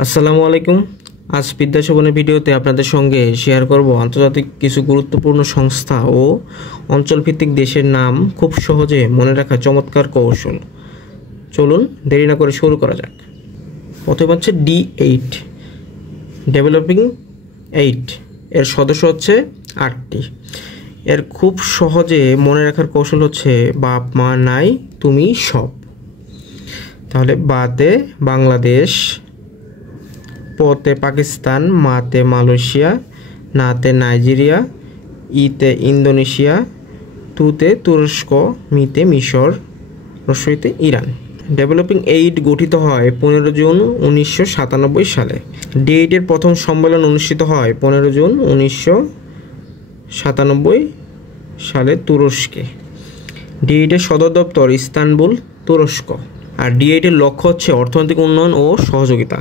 আসসালামু আলাইকুম। আজ বিদ্যাসেবনের ভিডিওতে আপনাদের সঙ্গে শেয়ার করব আন্তর্জাতিক কিছু গুরুত্বপূর্ণ সংস্থা ও অঞ্চলভিত্তিক দেশের নাম খুব সহজে মনে রাখা চমৎকার কৌশল। চলুন দেরি না করে শুরু করা যাক। প্রথমে হচ্ছে D8 ডেভেলপিং 8, এর সদস্য হচ্ছে 8টি। এর খুব সহজে মনে রাখার কৌশল হচ্ছে বাপ মা নাই তুমি সব। তাহলে বাতে বাংলাদেশ, পতে পাকিস্তান, মাতে মালয়েশিয়া, নাতে নাইজেরিয়া, ইতে ইন্দোনেশিয়া, তুতে তুরস্ক, মিতে মিশর, রসইতে ইরান। ডেভেলপিং 8 গঠিত হয় 15 জুন 1997 সালে। D8 এর প্রথম সম্মেলন অনুষ্ঠিত হয় 15 জুন 1997 সালে তুরস্কে। D8 এর সদর দপ্তর ইস্তানবুল, তুরস্ক। আর D8 এর লক্ষ্য হচ্ছে অর্থনৈতিক উন্নয়ন ও সহযোগিতা।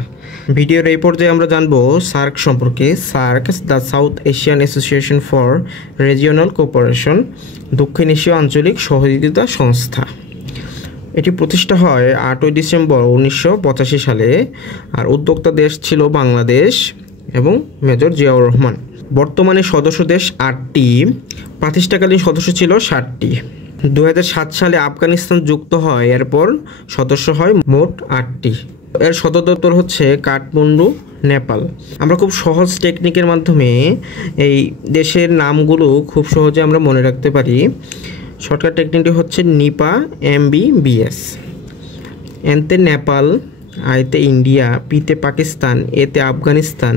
ভিডিওর এই পর্যায়ে আমরা জানব সার্ক সম্পর্কে। SAARC, the south Asian association for regional cooperation, দক্ষিণ এশীয় আঞ্চলিক সহযোগিতা সংস্থা। এটি প্রতিষ্ঠা হয় 8 ডিসেম্বর 1985 সালে। আর উদ্যোক্তা দেশ ছিল বাংলাদেশ এবং মেজর জিয়াউর রহমান। বর্তমানে সদস্য দেশ 8টি, প্রতিষ্ঠাকালীন সদস্য ছিল 60টি। 2007 সালে আফগানিস্তান যুক্ত হয়, এরপর সদস্য হয় মোট 8টি। এর সদর দপ্তর হচ্ছে কাঠমান্ডু, নেপাল। আমরা খুব সহজ টেকনিকের মাধ্যমে এই দেশের নামগুলো খুব সহজে আমরা মনে রাখতে পারি। শর্টকাট টেকনিকটি হচ্ছে নিপা MBBS। এনতে নেপাল, আইতে ইন্ডিয়া, পিতে পাকিস্তান, এতে আফগানিস্তান,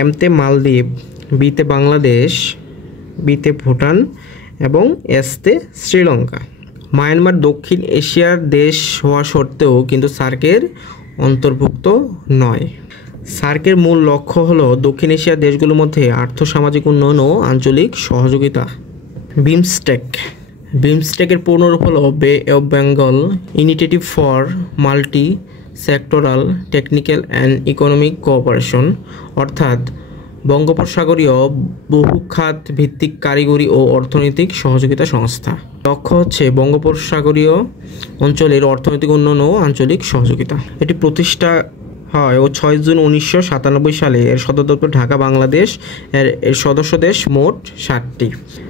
এমতে মালদ্বীপ, বিতে বাংলাদেশ, বিতে ভুটান এবং এসতে শ্রীলঙ্কা। মায়ানমার দক্ষিণ এশিয়ার দেশ হওয়া সত্ত্বেও কিন্তু সার্কের অন্তর্ভুক্ত নয়। সার্কের মূল লক্ষ্য হলো দক্ষিণ এশিয়ার দেশগুলোর মধ্যে আর্থসামাজিক উন্নয়ন ও আঞ্চলিক সহযোগিতা। বিমস্টেকের পূর্ণরূপ হলো বে of Bengal initiative for multi sectoral technical and economic cooperation, অর্থাৎ বঙ্গোপসাগরীয় বহুখাত ভিত্তিক কারিগরি ও অর্থনৈতিক সহযোগিতা সংস্থা। লক্ষ্য হচ্ছে বঙ্গোপসাগরীয় অঞ্চলের অর্থনৈতিক উন্নয়ন ও আঞ্চলিক সহযোগিতা। এটি প্রতিষ্ঠা হয় 6 জুন 1997 সালে। এর সদর দপ্তর ঢাকা, বাংলাদেশ। এর সদস্য দেশ মোট 60টি।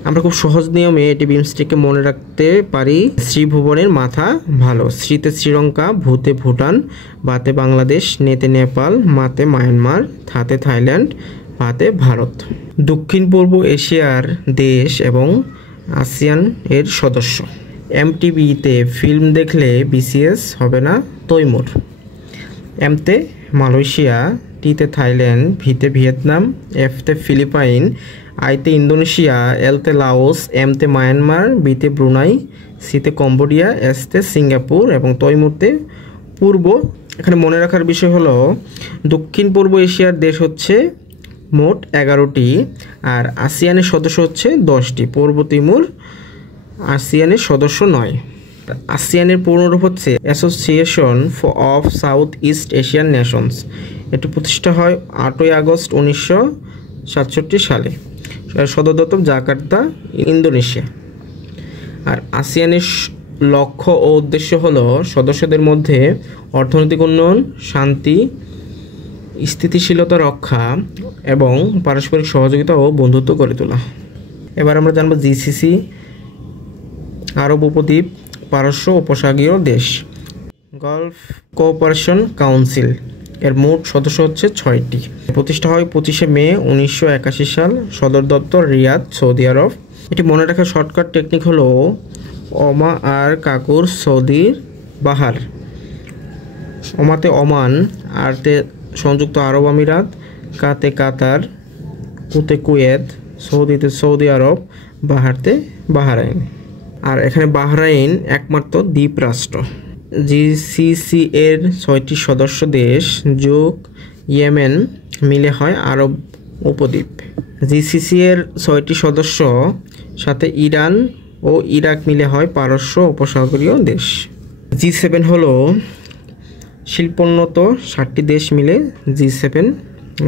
আমরা খুব সহজ নিয়মে এটি বিমস্টেককে মনে রাখতে পারি। শ্রীভুবনের মাথা ভালো, শ্রীতে শ্রীলঙ্কা, ভূতে ভুটান, বাতে বাংলাদেশ, নেতে নেপাল, মাতে মায়ানমার, থাতে থাইল্যান্ড, ভাতে ভারত। দক্ষিণ পূর্ব এশিয়ার দেশ এবং আসিয়ান এর সদস্য। MTBতে ফিল্ম দেখলে BCS হবে না, তৈমুর। এমতে মালয়েশিয়া, টিতে থাইল্যান্ড, ভিতে ভিয়েতনাম, এফতে ফিলিপাইন, আইতে ইন্দোনেশিয়া, এলতে লাওস, এমতে মায়ানমার, বিতে ব্রুনাই, সিতে কম্বোডিয়া, এসতে সিঙ্গাপুর এবং তৈমুরতে পূর্ব। এখানে মনে রাখার বিষয় হলো দক্ষিণ পূর্ব এশিয়ার দেশ হচ্ছে মোট 11টি, আর আসিয়ানের সদস্য হচ্ছে 10টি। পূর্ব তিমুর আসিয়ানের সদস্য নয়। আসিয়ানের পূর্ণরূপ হচ্ছে association of south east Asian Nations. এটি প্রতিষ্ঠা হয় 8 আগস্ট 1967 সালে। সদর দপ্তর জাকার্তা, ইন্দোনেশিয়া। আর আসিয়ানের লক্ষ্য ও উদ্দেশ্য হলো সদস্যদের মধ্যে অর্থনৈতিক উন্নয়ন, শান্তি, স্থিতিশীলতা রক্ষা এবং পারস্পরিক সহযোগিতা ও বন্ধুত্ব গড়ে তোলা। এবার আমরা জানব GCC, আরব উপদ্বীপ, পারস্য উপসাগরীয় দেশ। গালফ কোঅপারেশন কাউন্সিল, এর মোট সদস্য হচ্ছে 6টি। প্রতিষ্ঠা হয় 25 মে 1981 সাল। সদর দপ্তর রিয়াদ, সৌদি আরব। এটি মনে রাখার শর্টকাট টেকনিক হলো ওমা আর কাকুর সৌদির বাহার। ওমাতে ওমান, আরতে সংযুক্ত আরব আমিরাত, কাতে কাতার, কুতে কুয়েত, সৌদিতে সৌদি আরব, বাহারতে বাহরাইন। আর এখানে বাহরাইন একমাত্র দ্বীপ রাষ্ট্র। GCC এর 6টি সদস্য দেশ যোগ ইয়েমেন মিলে হয় আরব উপদ্বীপ। GCC এর 6টি সদস্য সাথে ইরান ও ইরাক মিলে হয় পারস্য উপসাগরীয় দেশ। G7 হলো শিল্পোন্নত 60টি দেশ মিলে G7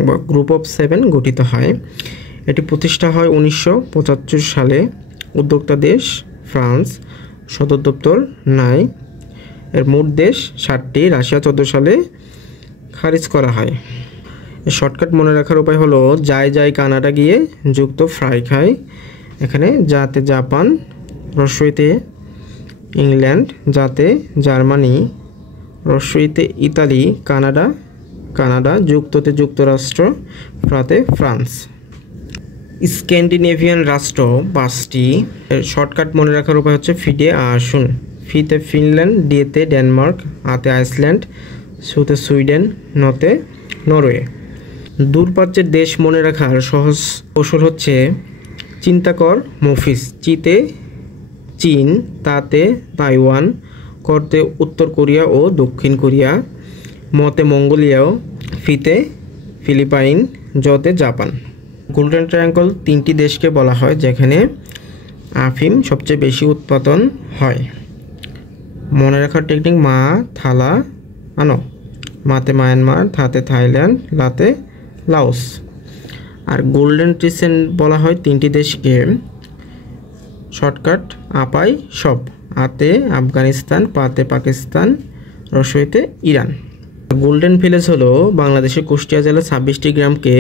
বা গ্রুপ অফ 7 গঠিত হয়। এটি প্রতিষ্ঠা হয় 1975 সালে। উদ্যোক্তা দেশ ফ্রান্স, সদর দপ্তর নাই। এর মোট দেশ 60টি। রাশিয়া 14 সালে খারিজ করা হয়। শর্টকাট মনে রাখার উপায় হলো যায় যায় কানাডা গিয়ে যুক্ত ফ্রাই খায়। এখানে যাতে জাপান, রস্যইতে ইংল্যান্ড, যাতে জার্মানি, রস্যইতে ইতালি, কানাডা কানাডা, যুক্ততে যুক্তরাষ্ট্র, ফ্রাতে ফ্রান্স। স্ক্যান্ডিনেভিয়ান রাষ্ট্র 5টি। শর্টকাট মনে রাখার উপায় হচ্ছে ফিডে আসুন। ফিতে ফিনল্যান্ড, ডিতে ডেনমার্ক, আতে আইসল্যান্ড, সুতে সুইডেন, নতে নরওয়ে। দূরপ্রাচ্যের দেশ মনে রাখার সহজ কৌশল হচ্ছে চিন্তাকর মফিস। চিতে চীন, তাতে তাইওয়ান, করতে উত্তর কোরিয়া ও দক্ষিণ কোরিয়া, মতে মঙ্গোলিয়াও, ফিতে ফিলিপাইন, জতে জাপান। গোল্ডেন ট্রায়াঙ্গল 3টি দেশকে বলা হয় যেখানে আফিম সবচেয়ে বেশি উৎপাদন হয়। মনে রাখার টেকনিক মা থালা আনো। মাতে মায়ানমার, থাতে থাইল্যান্ড, লাতে লাওস। আর গোল্ডেন ট্রিসেন্ট বলা হয় 3টি দেশকে। শর্টকাট আপাই সব। আতে আফগানিস্তান, পাতে পাকিস্তান, রসইতে ইরান। গোল্ডেন ভিলেজ হলো বাংলাদেশের কুষ্টিয়া জেলার 26টি গ্রামকে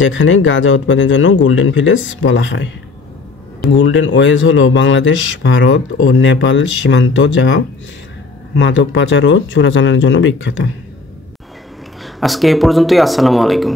যেখানে গাঁজা উৎপাদনের জন্য গোল্ডেন ভিলেজ বলা হয়। গোল্ডেন ওয়েজ হলো বাংলাদেশ, ভারত ও নেপাল সীমান্ত, যা মাদক পাচার ও চোরাচালানের জন্য বিখ্যাত। আজকে এ পর্যন্তই। আসসালামু আলাইকুম।